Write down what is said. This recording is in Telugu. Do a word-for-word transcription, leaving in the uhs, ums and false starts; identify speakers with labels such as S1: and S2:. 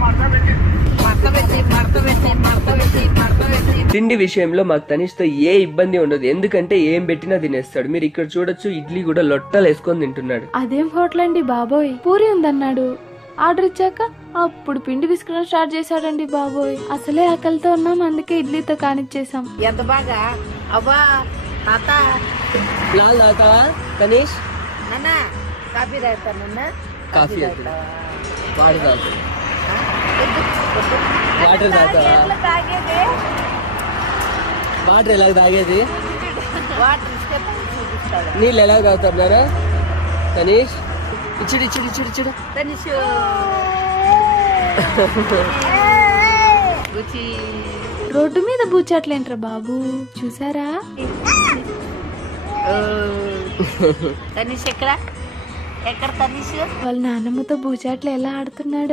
S1: తిండి విషయంలో మాకు తనిష్తో ఏ ఇబ్బంది ఉండదు, ఎందుకంటే ఏం పెట్టినా తినేస్తాడు. మీరు ఇక్కడ చూడొచ్చు, ఇడ్లీ కూడా లొట్టలు వేసుకొని తింటున్నాడు.
S2: అదేం హోటల్ అండి బాబోయ్, పూరి ఉందన్నాడు. ఆర్డర్ ఇచ్చాక అప్పుడు పిండి విసుకడం స్టార్ట్ చేశాడండి బాబోయ్. అసలే ఆకలితో ఉన్నాం, అందుకే ఇడ్లీతో కానిచ్చేసాం.
S3: ఎంత బాగా అవ్వా తాత
S1: లాల్ తాగుతావా తనీష్?
S3: నాన్న కాఫీ తాగుతానన్నా.
S1: కాఫీ వాటర్ తాగుతా, వాటర్ తాగుతావా? వాటర్ ఎలా తాగేది?
S3: వాటర్ ఇస్తే చూపిస్తాడు.
S1: నీళ్ళు ఎలా తాగుతారు తనీష్? ఇచ్చిడు ఇచ్చిడు ఇచ్చిడు ఇచ్చిడు
S3: తనిషు
S2: రోడ్డు మీద బూచట్లేంట్రా బాబు, చూసారా?
S3: తనిష్ ఎక్కడ ఎక్కడ తనిష్
S2: వాళ్ళ నాన్నమ్మతో బూచాట్లు ఎలా ఆడుతున్నాడు.